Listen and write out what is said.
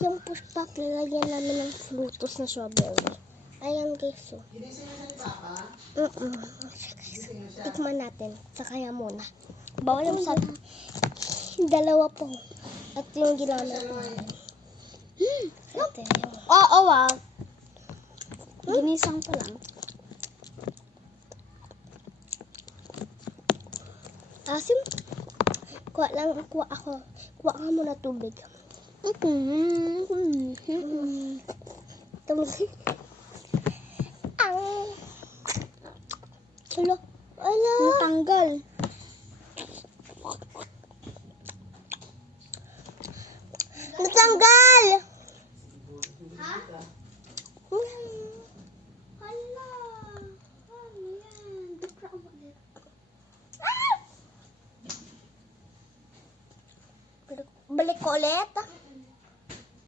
yung push pack, lalagyan namin ng frutos na strawberry. Ayan guys, oh. Tikman natin. Sakaya muna. Bawal yung sa dalawa po. At yung ginamit ko. Ate, yung... Oo, wow. Ginisang pa lang. Asim. Kuha ako. Kuha ka muna tubig. Hello. Ala. Natanggal. Natanggal! Ha? Hala. Ano yan? Balik ko ulit.